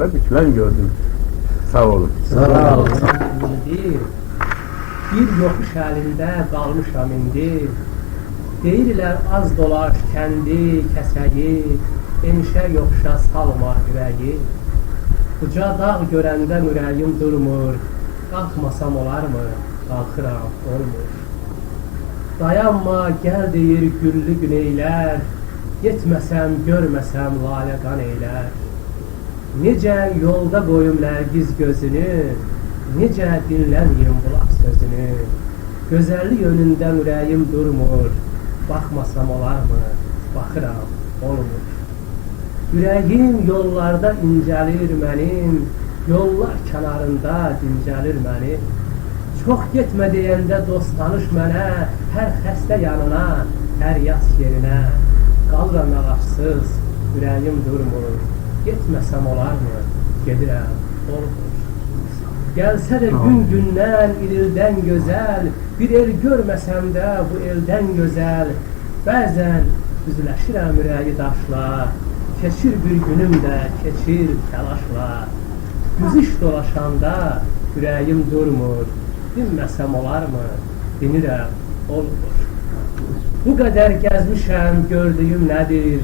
dağlara bükülen gördüm. Sağ olun. Sağ olun. Bir yokuş halinde kalmışam indi. Deyirlər az dolaş kendi kəsəyi, enişə yoxuşa salma ürəyi. Uca dağ görəndə ürəyim durmur, qalxmasam olarmı, qalxıram, olmur. Dayanma, gəl deyir güllü güneylər, getməsəm, görməsəm lalə qan eylər. Necə yolda qoyum lərgiz gözünü, necə dinləməyim bulaq sözünü. Gözəllik önündən ürəyim durmur, baxmasam olarmı, baxıram, olmur. Ürəyim yollarda incəlir mənim, yollar kənarında dincəlir mənim. Çox getmə deyəndə dost tanış mənə, hər xəstə yanına, hər yas yerinə. Qalıram ağaçsız, ürəyim durmur, getməsəm olarmı, gedirəm, olmur. Gəlsə də gün gündən, ildən gözəl, bir el görməsəm də bu eldən gözəl. Bəzən üzləşirəm ürəyi daşla, keçir bir günüm də keçir təlaşla. Güzüş dolaşanda ürəyim durmur, dinməsəm olarmı, dinirəm, olmur. Bu qədər gəzmişəm, gördüyüm nədir?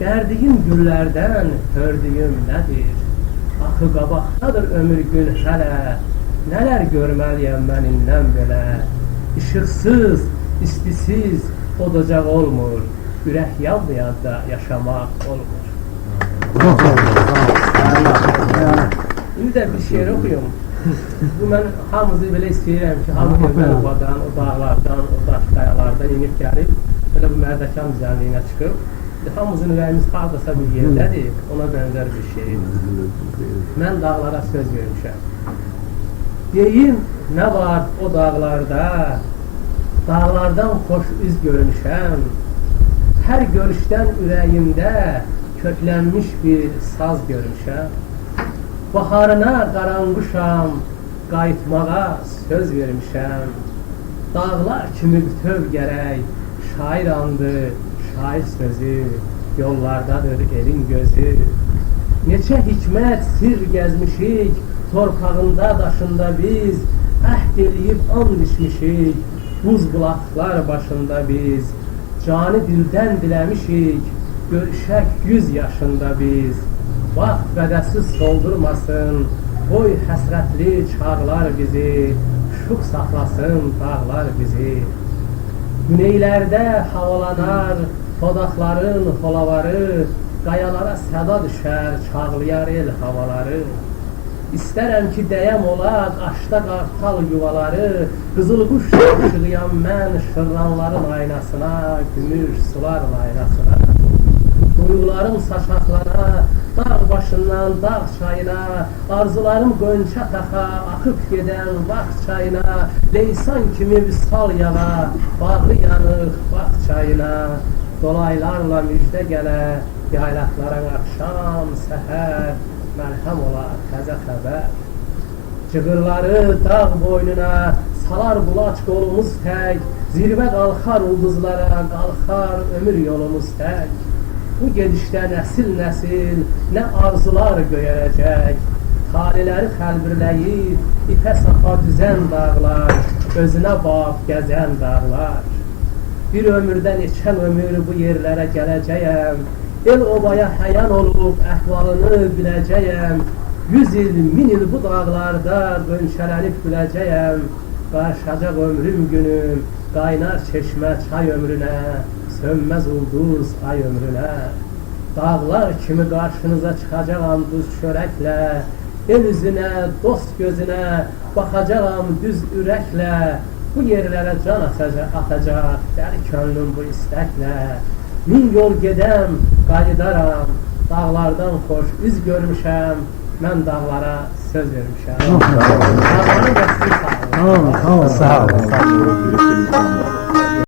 Dərdiyim güllərdən hördüyüm nədir? Axı qabaqdadır ömür gün hələ, nələr görməliyəm mən indən belə. İşıqsız, istisiz, odacaq olmur, ürək yalmayanda yaşamaq olmur. İndi də bir şeir oxuyum. Bu mən hamımızı belə istəyirəm ki, hamı evvel obadan, o dağlardan, o daş qayalardan inib gəlib, belə bu Mərdəkan düzənliyinə çıxıb. Hamımızın ürəyimiz hardasa bir yerdədir, ona bənzər bir şeir. Mən dağlara söz vermişəm. Deyim, nə var o dağlarda, dağlardan xoş üz görmüşəm. Hər görüşdən ürəyimdə köklənmiş bir saz görmüşəm. Baharına qaranquşam, qayıtmağa söz vermişəm. Dağlar kimi bütöv gərək, şair andı, şair sözü, yollardadır elin gözü. Neçə hikmət, sir gəzmişik, torpağında, daşında biz, əhd eləyib and içmişik, buz bulaqlar başında biz. Canı dildən diləmişik, görüşək 100 yaşında biz. Vaxt qədəsiz soldurmasın, qoy həsrətli çağlar bizi, şux saxlasın dağlar bizi. Güneylərdə havalanar, dodaqların holavarı, qayalara səda düşər, çağlayar el havaları. İstərəm ki, dəyəm ola qaşda qartal yuvaları, qızılquş yaşıyam mən şırranların aynasına, gümüş suların aynasına. Duyularım saçaqlara, dağ başından dağ çayına, arzularım qönçə taxa, axıb gedən vaxt çayına, leysan kimi visal yağa, bağrı yanıq vaxt çayına, dolaylarla müjdə gələ, yaylaqların axşam, səhər, məlhəm ola təzə xəbər. Cığırları dağ boynuna, salar bulaç qolumuz tək, zirvə qalxar ulduzlara, qalxar ömür yolumuz tək. Bu gedişdə nəsil-nəsil nə arzular göyərəcək, taliləri xəlbirləyib, ipə sapa düzən dağlar, özünə bax gəzən dağlar. Bir ömürdə neçən ömür bu yerlərə gələcəyəm, el obaya həyan olub əhvalını biləcəyəm. 100 il, 1000 il bu dağlarda qönçələnib biləcəyəm. Qarışacaq ömrüm günüm, qaynar çeşmə çay ömrünə, sönməz ulduz ay ömrünə. Dağlar kimi qarşınıza çıxacaqam duz çörəklə, el üzünə, dost gözünə, baxacaqam düz ürəklə. Bu yerlərə can atacaq, dəli könlüm bu istəklə. 1000 yol gedəm, qayıdaram, dağlardan xoş üz görmüşəm, mən dağlara söz vermişəm. Dağların qəsri sağ olun. Sağ olun.